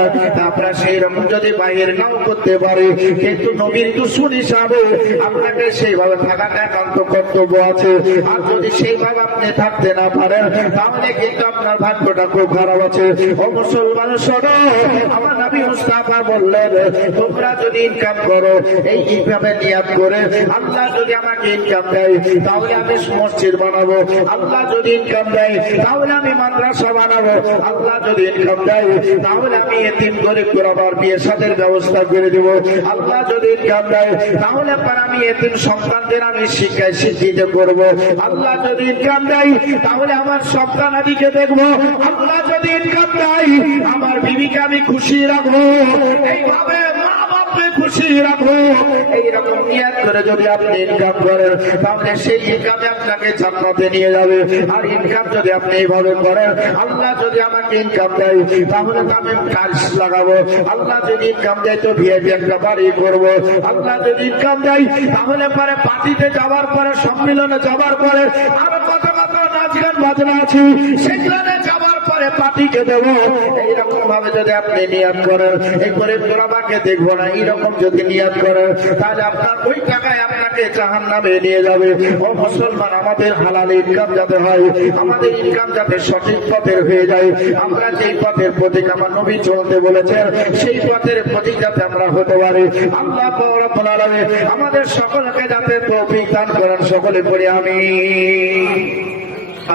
আমরা সেই রকম যদি বাহির নাও করতে পারি, কিন্তু নবীর দুশমন হিসাবে আপনাকে সেইভাবে থাকাটা একান্ত কর্তব্য আছে। আর যদি সেইভাবে আপনি থাকতে না পারেন, তাহলে কিন্তু আপনার ভাগ্যটা খুব খারাপ আছে। ও মুসলমান শোনো, আমার নবী মুস্তাফা বললেন, তোমরা যদি ইনকাম করো এইভাবে নিয়াত করে, আল্লাহ যদি আমাকে ইনকাম দেয় তাহলে আমি মসজিদ বানাবো, আল্লাহ যদি ইনকাম দেয় তাহলে আমি মাদ্রাসা বানাবো, আল্লাহ যদি ইনকাম দেয় তাহলে আমি এতিম গরিব গোরাবার বিয়ে শাদীর ব্যবস্থা করে দেব, আল্লাহ যদি ইনকাম দেয় তাহলে আমি এতিম সন্তানদের আমি শিক্ষায় শিক্ষিত করব, আল্লাহ যদি ইনকাম দেয় তাহলে আমার সন্তান আদিকে দেখবো, আল্লাহ যদি ইনকাম দেয় আমার বিবিকে আমি খুশি রাখবো, এইভাবে মা বাপকে খুশি রাখবো। এইরকম নিয়াত করে যদি আপনি ইনকাম করেন, তাহলে সেই ইনকামে আপনাকে জান্নাতে নিয়ে যাবে। আর ইনকাম যদি আপনি এইভাবে করেন, আল্লাহ যদি আমাকে ইনকাম দেয় তাহলে তো আমি কাজ লাগাবো, আল্লাহ যদি ইনকাম দেয় তো ভিআইপি একটা বাড়ি করবো, আল্লাহ যদি ইনকাম দেয় তাহলে পরে পার্টিতে যাওয়ার পরে, সম্মেলনে যাওয়ার পরে, আরো কত কত নাচ গান বাজনা আছে সেখানে যাওয়ার পরে পার্টিকে দেবো। এইরকম ভাবে যদি আপনি নিয়াত করেন, এই গরিব গোরাবাকে দেখবো না, এইরকম যদি নিয়াত করেন, তাহলে আপনার ওই টাকায় আপনাকে জাহান্নামে নিয়ে যাবে। ও মুসলমান, আমাদের হালাল ইনকাম যাতে হয়, আমাদের ইনকাম যাতে সঠিক পথের হয়ে যায়, আমরা যেই পথের প্রতীক আমার নবী চলতে বলেছেন সেই পথের প্রতীক যাতে আমরা হতে পারি, আল্লাহ রাব্বুল আলামিন আমাদের সকলকে যাতে তৌফিক দান করেন। সকলে পড়ি আমিন।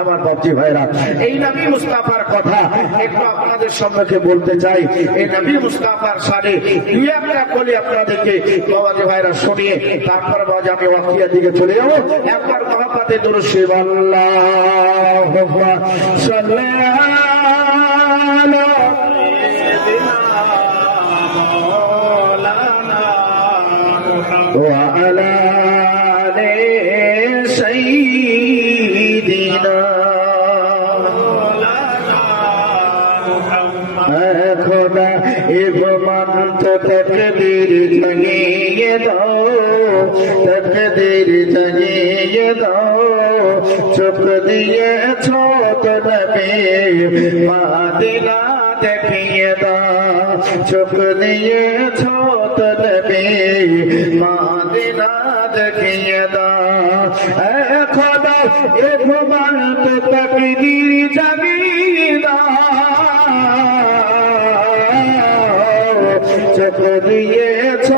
আমার বাপজি ভাইরা, এই নবী মুস্তাফার কথা একটু আপনাদের সম্মুখে বলতে চাই। এই নবী মুস্তাফার সাথে দুই একটা কলি আপনাদেরকে বাবাজি ভাইরা শুনিয়ে তারপরে বাবা আমি ওয়াকিয়া দিকে চলে যাবো। একবার মহাপাতে দুরূদ শরীফ আল্লাহুম্মা সাল্লি আলা ওয়া আলা আলি সাইয়্যিদিনা খোদা ইমান তো তকদীর জাগিয়ে দাও, তকদীর জাগিয়ে দাও, চোখ দিয়েছ তো নবী মদিনা দেখিয়ে দাও, চোখ দিয়েছ তো নবী মদিনা দেখিয়ে দাও। খোদা ইমান তো তকদীর জাগিয়ে দাও, চোখ দিয়েছ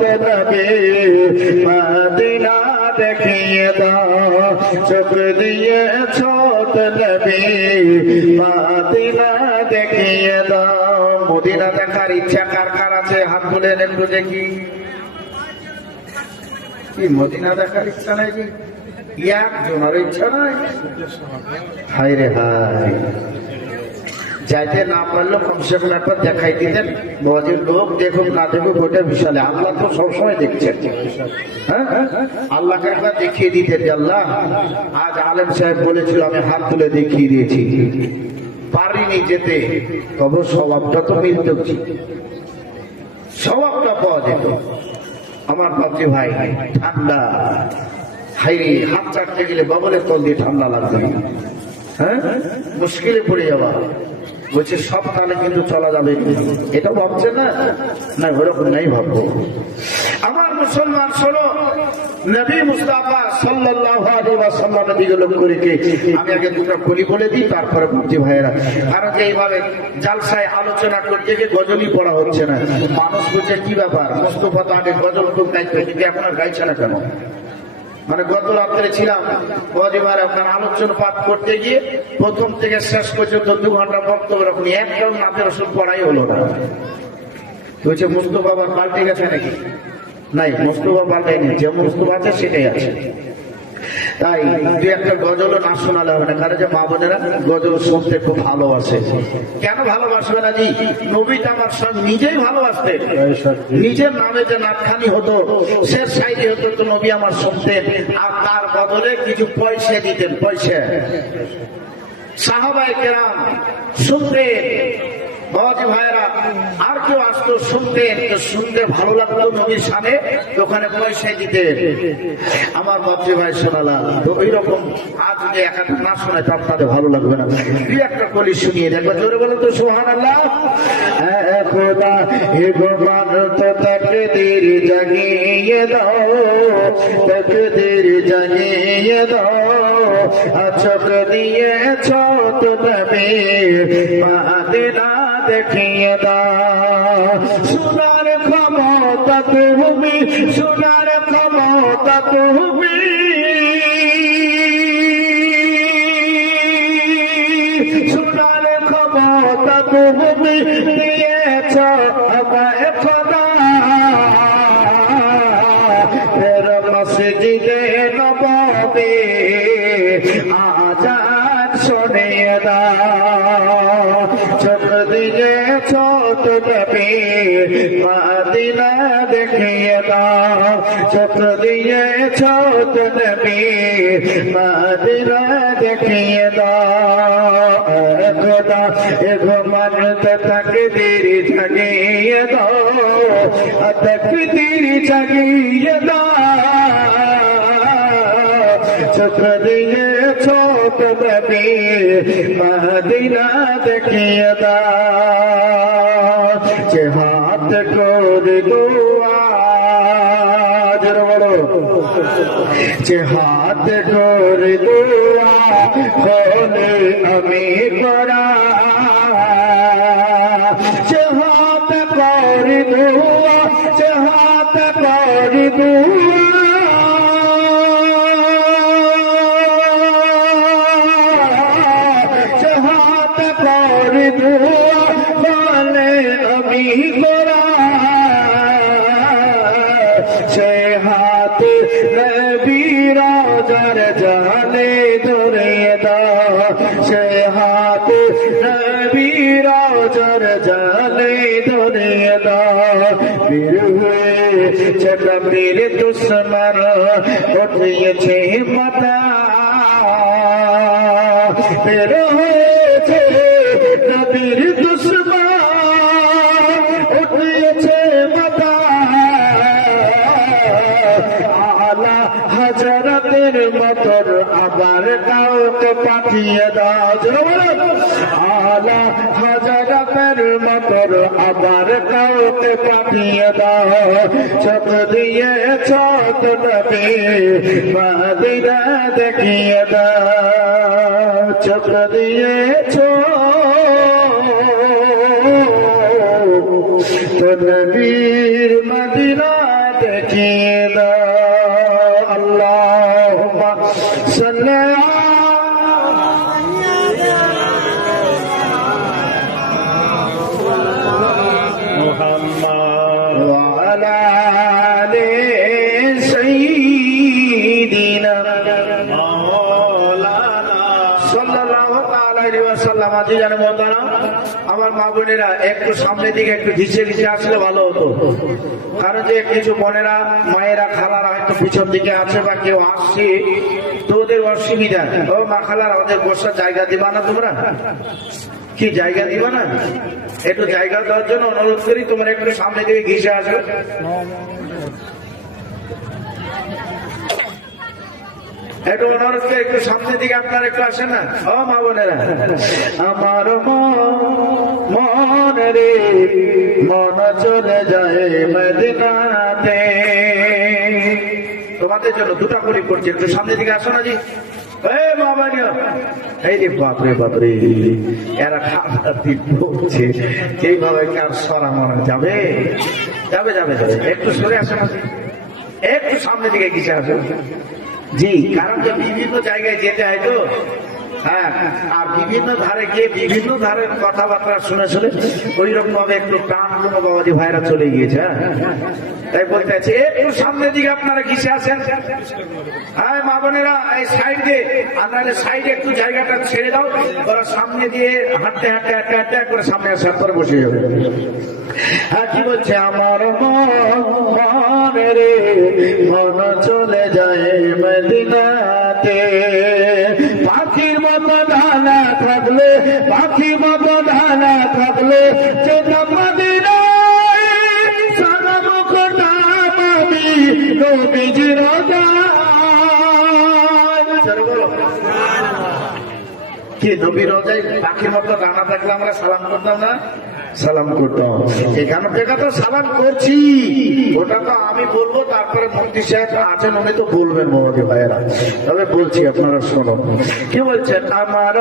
তো নবী মদিনা দেখিয়ে দাও, চোখ দিয়েছ তো নবী মদিনা দেখিয়ে দাও। মদিনা দেখার ইচ্ছা কার কার আছে? হাত তুলেন একটু দেখি। কি মদিনা দেখার ইচ্ছা নাই? কি একজনের ইচ্ছা নাই? হায় রে হায়, যাইতে না পারলো কমসে কম একবার দেখাই দিতেন। বাবাজির লোক দেখুক না দেখুক ওইটা বিশাল, আল্লাহ তো সবসময় দেখছেন। হ্যাঁ, আল্লাহকে একবার দেখিয়ে দিতেন যে আল্লাহ আজ আলেম সাহেব বলেছিল, আমি হাত তুলে দেখিয়ে দিয়েছি, পারিনি যেতে, তবে স্বভাবটা তো মিলত, স্বভাবটা পাওয়া যেত। আমার বাপজি ভাই ঠান্ডা, হাইরে হাত চাটতে গেলে বাবলের তল দিয়ে ঠান্ডা লাগবে, হ্যাঁ মুশকিলে পড়ে যাওয়া। বলছে সব কালে কিন্তু চলা যাবে, এটা ভাবছে না, না ওরকম নাই ভাববো। আমার মুসলমান শোনো, নবী মুস্তাফা সাল্লাল্লাহু আলাইহি ওয়াসাল্লামের দিকে লক্ষ্য রেখে আমি আগে দুটো কলি বলে দিই, তারপরে বাপজি ভাইয়েরা। কারণ যে এইভাবে জালসায় আলোচনা করতে গিয়ে গজলই পড়া হচ্ছে না, মানুষ বলছে কি ব্যাপার মুস্তাফা তো আগে গজল খুব গাইতো, কিন্তু এখন আর গাইছে না কেন? মানে গত রাত্রে ছিলাম বদিবার আপনার আলোচনা পাঠ করতে গিয়ে প্রথম থেকে শেষ পর্যন্ত 2 ঘন্টা বক্তব্য রাখুন, একটাও নাতের ওষুধ পড়াই হলো না। বলছে মুস্তাফা আবার পাল্টে গেছে নাকি? নাই, মুস্তাফা পাল্টায়নি, যে মুস্তাফা আছে সেটাই আছে। তাই দু একটা গজল না শোনালে হবে না, কারণ যে মা বোনেরা গজল শুনতে খুব ভালোবাসে। কেন ভালোবাসবে না? জি, নবীটা আমার সঙ্গে নিজেই ভালোবাসতেন, নিজের নামে যে নাটখানি হতো, শেষ সাইডে হতো, তো নবী আমার শুনতেন, আর তার বদলে কিছু পয়সা দিতেন। পয়সা সাহাবায়ে কেরাম শুনতেন, বাবাজি ভাইরা, আর কেউ আসতো শুনতেন, শুনতে ভালো লাগতো নবীর সামনে, ওখানে পয়সা দিতে। আমার বাবাজি ভাই শোনালাম তো ওই রকম। আজ যদি একটা না শোনায় তো আপনাদের ভালো লাগবে না। দুই একটা কলি শুনিয়ে দেখবে, জোরে বলো তো সুবহানাল্লাহ। খোদা হে ভগবান তো তাকদীর জাগিয়ে দাও, তাকদীর জাগিয়ে দাও, চোখ দিয়েছ তো নবী মদিনা দেখিয়ে দাও। সোনার ক্ষমতা তুমি, সোনার ক্ষমতা তুমি, সোনার ক্ষমতা তুমি দিয়েছ আমায় খোদা, ফের মসজিদে নববী আজান শুনিয়ে দাও। চোখ দিয়েছ তো নবী মদিনা দেখিয়ে দাও, চোখ দিয়েছ তো নবী মদিনা দেখিয়ে দাও। খোদা এগো মানতে তাকদীর জাগিয়ে দাও, তাকদীর জাগিয়ে দাও, চোখ দিয়েছ তো নবী মদিনা দেখিয়ে দাও। যে হাত করে দোয়া, জোরে বলো, যে হাত করে দোয়া বলে আমি করা, যে হাত করে দোয়া, যে হাত করে দোয়া, যে হাত করে দোয়া বলে আমি করা, সে হাত নবী রওজার জালে ধরে দাও, সে হাত নবী রওজার জালে ধরে দাও। বীর হয়েছে নবীর দুশ্মন উঠিয়েছে মাথা, বীর হয়েছে নবীর দুশ্মন উঠিয়েছে মাথা, আলা হযরতের মতন আবার কাউকে পাঠিয়ে দাও। আলা হযরতের মতন আবার কাউকে পাঠিয়ে দাও, চোখ দিয়েছ তো নবী মদিনা দেখিয়ে দাও, চোখ দিয়েছ তো নবীর মদিনা দেখিয়ে দাও। আল্লাহুম্মা সাল্লি মুহাম্মাদ ওয়া আলা আলি সাইয়্যিদিনা মাওলানা সাল্লাল্লাহু আলাইহি ওয়াসাল্লাম। আজি জানে মোহতারাম, আমার মা বোনেরা একটু সামনের দিকে একটু ঘিচে ঘিচে আসলে ভালো হতো, কারণ যে কিছু বোনেরা মায়েরা খালারা হয়তো পিছন দিকে আছে বা কেউ আসছে তো ওদের অসুবিধা। ও মা খালার আমাদের বসার জায়গা দিবা না তোমরা? কি জায়গা দিবা না? একটু জায়গা দেওয়ার জন্য অনুরোধ করি, তোমরা একটু সামনে দিকে ঘিচে আসো। একটু অনুরোধ করে একটু সামনের দিকে আপনারা একটু আসেন না। ও মা বোনেরা, আমার মন রে মন চলে যায় মদিনাতে, তোমাদের জন্য দুটা করে করছি, একটু সামনের দিকে আসো না জি। মা বোনেরা, এই রে বাপরে বাপরে, এরা খাতা দিচ্ছে এইভাবে কার সরানো যাবে? যাবে যাবে যাবে, একটু সরে আসো না, একটু সামনের দিকে ঘিচে আসো জি। কারণ যে বিভিন্ন জায়গায় যেতে হয় তো, হ্যাঁ, আর বিভিন্ন ধারে গিয়ে বিভিন্ন ধারের কথাবার্তা শুনে শুনে ওই রকম ভাবে একটু প্রাণ কোনো বাবাজি ভাইরা চলে গিয়েছে। তাই বলতে আছে একটু সামনের দিকে আপনারা ঘিসে আসেন। হ্যাঁ মা বোনেরা, এই সাইড দিয়ে আপনাদের সাইডে একটু জায়গাটা ছেড়ে দাও, ওরা সামনে দিয়ে হাঁটতে হাঁটতে হাঁটতে হাঁটতে করে সামনে আসার পরে বসে যাবে। হ্যাঁ কি বলছে? আমার মন রে মন চলে যায় মদিনাতে, পাখির মতো ডানা থাকলে, পাখির মতো ডানা থাকলে থাকলে যেতাম মদিনায়, সালাম করতাম আমি নবীজির রোজায়। কি নবী রোজায় পাখির মতো ডানা থাকলে আমরা সালাম করতাম না? সালাম করতাম। এখান থেকে তো সালাম করছি, ওটা তো আমি বলবো, তারপরে মুফতি সাহেব আছেন উনি তো বলবেন মোহাম্মদ ভাইয়েরা। তবে বলছি আপনারা শোনো কি বলছেন। আমার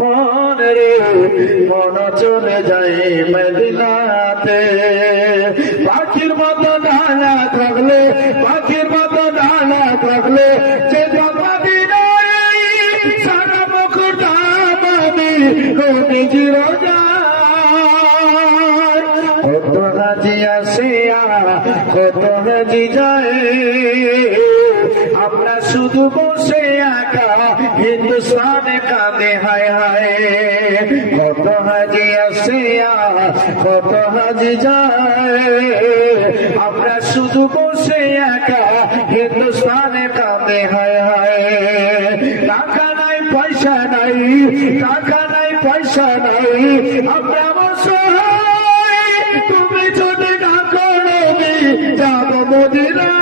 মন রে মন চলে যায় মদিনাতে, পাখির মতো ডানা থাকলে, পাখির মতো ডানা থাকলে যে মদিনায়, সালাম করতাম আমি নবীজির রোজায়। কত হাজি আসে কত হাজি যায়, আমরা শুধু বসে একা হিন্দুস্তানে কাঁদে হায় হায়। কত হাজি আসে কত হাজি যায়, আমরা শুধু বসে একা হিন্দুস্তানে কাঁদে হায় হায়। টাকা নাই পয়সা নাই, টাকা নাই পয়সা নাই, আমরা অসহায়, তুমি যদি না করো যাব মদিনায়।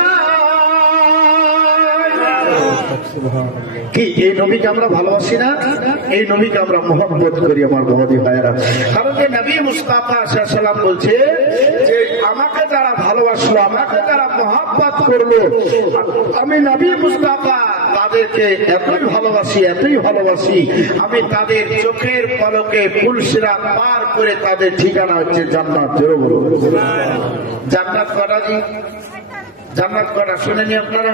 কি এই নবীকে আমরা ভালোবাসি না? এই নবীকে আমরা মহব্বত করি আমার বহদি ভাইয়েরা। কারণ যে নবী মুস্তাফা সাল্লাম বলছে যে আমাকে যারা ভালোবাসলো, আমাকে যারা মহব্বত করলো, আমি নবী মুস্তাফা তাদেরকে এতই ভালোবাসি, এতই ভালোবাসি, আমি তাদের চোখের পলকে পুলসিরাত পার করে তাদের ঠিকানা হচ্ছে জান্নাত। জোরে বলুন জান্নাত কটা? জি জান্নাত কটা শুনেনি আপনারা?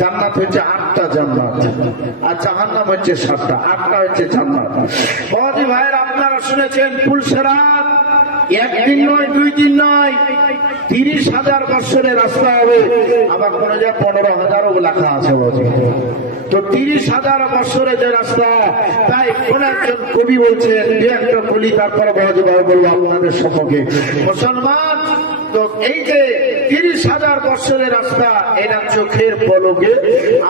জান্নাত হচ্ছে 8টা জান্নাত, আর জাহান্নাম হচ্ছে 7টা। 8টা হচ্ছে জান্নাত। বড়দি ভাইয়ের আপনারা শুনেছেন পুলসিরাত একদিন নয়, 2 দিন নয়, 30,000 বছরের রাস্তা হবে। আবার কোন জায়গায় 15,000ও লেখা আছে বলছে। তো 30,000 বছরে যে রাস্তা, তাই কোন একজন কবি বলছেন, যে একটা বলি তারপরে বড়দি ভাই বলবো আপনাদের সম্পর্কে। মুসলমান তো এই যে 30,000 বছরের রাস্তা, এটা চোখের পলকে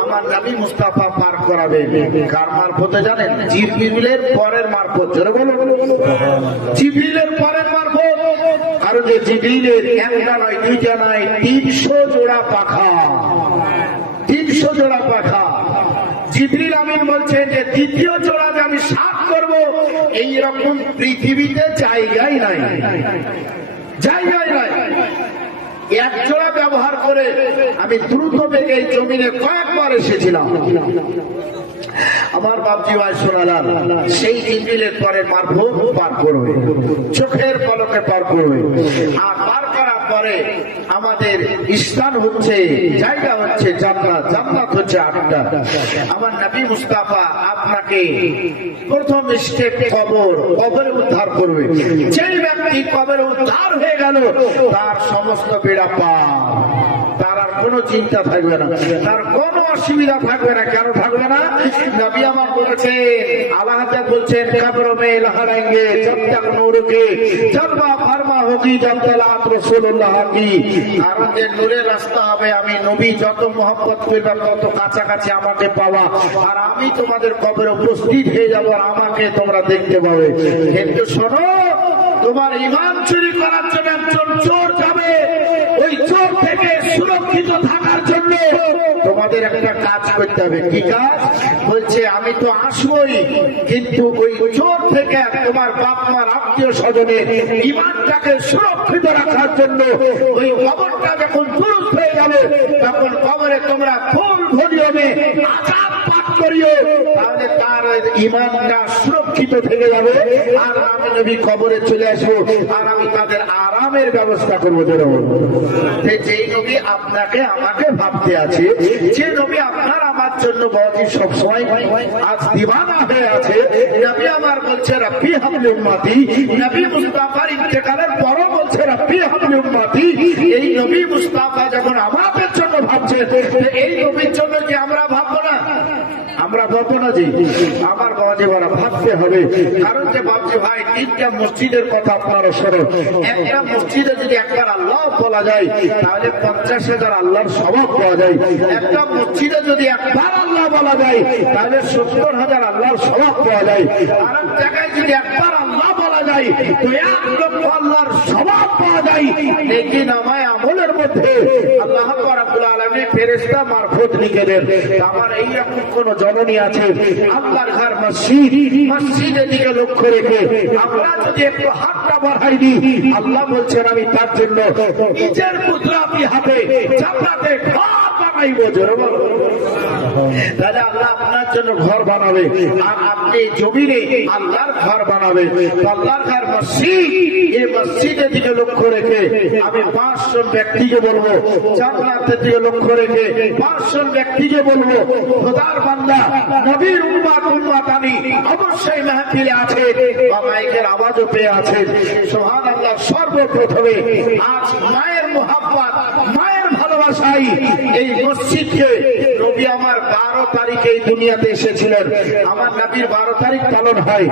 আমার নবী মুস্তাফা পার করাবে। কার মারফতে জানেন? জিবরিলের পরের মারফত। জোরে বলুন জিবরিলের পরের মারফত। কারণ যে জিবরিলের একটা নয়, 2টা নয়, 300 জোড়া পাখা। 300 জোড়া পাখা। জিবরিল আমিন বলছেন যে দ্বিতীয় জোড়া যে আমি সাফ করব, এইরকম পৃথিবীতে জায়গাই নাই, জায়গায় নাই। এক জোড়া ব্যবহার করে আমি দ্রুত বেগে এই জমিনে কয়েকবার এসেছিলাম। আমার বাপজি ভাই শোনালাম, সেই জিবরিলের পরে মারফত পার করবে, চোখের পলকে পার করবে। আর পার করার পরে আমাদের স্থান হচ্ছে, জায়গা হচ্ছে জান্নাত। জান্নাত হচ্ছে 8টা। আমার নবী মুস্তাফা আপনাকে প্রথম স্টেপ কবরে উদ্ধার করবে। যেই ব্যক্তি কবরে উদ্ধার হয়ে গেল, তার সমস্ত বেড়া পার, তার আর কোনো চিন্তা থাকবে না, তার কোনো অসুবিধা থাকবে না। কেন থাকবে না? নবী আমার বলেছেন, আল্লাহ বলছেন, কবর মে লহড়েঙ্গে জব তক নূর কে জলওয়া ফরমা হোগি জব তলাত রাসূলুল্লাহ কি। কারণ যে নূরের রাস্তা হবে, আমি নবী যত মহব্বত করব তত কাছাকাছি আমাকে পাওয়া, আর আমি তোমাদের কবরে উপস্থিত হয়ে যাব, আর আমাকে তোমরা দেখতে পাবে। কিন্তু শোনো, তোমার ঈমান চুরি করার জন্য একজন চোর যাবে, ওই চোর থেকে সুরক্ষিত থাকার জন্য তোমাদের একটা কাজ করতে হবে। কি কাজ? বলছে আমি তো আসবই, কিন্তু ওই চোর থেকে তোমার বাপ মার আত্মীয় স্বজনের ঈমানটাকে সুরক্ষিত রাখার জন্য ওই কবরটা যখন দুরুস্ত হয়ে যাবে, তখন কবরে তোমরা ফুল ভরিয়ে আযাব পাঠ করিও, তাহলে তার ঈমানটা সুরক্ষিত থেকে যাবে, আর আমি নবী কবরে চলে আসবো, আর আমি তাদের আরামের ব্যবস্থা করবো। যেই নবী আপনাকে আমাকে ভাবতে আছে, যে নবী আপনার আমার জন্য বড় সবসময় আজ দিওয়ানা হয়ে আছে, নবী আমার বলছে রব্বি হাবলি উম্মতি। নবী মুস্তাফার ইন্তেকালের পরও বলছে রব্বি হাবলি উম্মতি। এই নবী মুস্তাফা যখন আমাদের জন্য ভাবছে, এই নবীর জন্য কি আমরা ভাববো না? আমরা ভাববো না যে আমার বাবাজি বারা ভাবতে হবে। কারণ যে বাবজি ভাই, 3টা মসজিদের কথা আপনারা শোনো। একটা মসজিদে যদি একবার আল্লাহ বলা যায়, তাহলে 50,000 আল্লাহর স্বভাব পাওয়া যায়। একটা মসজিদে যদি একবার আল্লাহ বলা যায়, তাহলে 70,000 আল্লাহর স্বভাব পাওয়া যায়। আর এক জায়গায় যদি একবার আল্লাহ বলা যায়, যায় তো 1 লক্ষ আল্লাহর সওয়াব পাওয়া যায় নেকি নামায় আমলের মধ্যে আল্লাহ রাব্বুল আলামিন ফেরেশতা মারফত লিখে দেন। আমার এই রকম কোন জননী আছে আল্লাহর ঘর মসজিদ, মসজিদের দিকে লক্ষ্য রেখে আমরা যদি একটু হাতটা বাড়াই দিই, আল্লাহ বলছেন আমি তার জন্য নিজের কুদরতি হাতে জান্নাতে ঘর বানাইব। জোরে বলো। তাহলে আল্লাহ আপনার জন্য ঘর বানাবে আর আপনি জমিনে আল্লাহর ঘর বানাবে। আল্লাহর ঘর মসজিদ, এই মসজিদের দিকে লক্ষ্য রেখে আমি 5 জন ব্যক্তিকে বলবো, জান্নাতের দিকে লক্ষ্য রেখে 5 জন ব্যক্তিকে বলবো, খোদার বান্দা নবীর উম্মতানি অবশ্যই মাহফিলে আছে বা মাইকের আওয়াজও পেয়ে আছেন। সুবহানাল্লাহ। সর্বপ্রথমে আজ মায়ের মুহাব্বত, মায়ের ভালোবাসাই এই মসজিদকে নবী আমার 12 তারিখে এই দুনিয়াতে এসেছিলেন। আমার নবীর 12 তারিখ পালন হয়।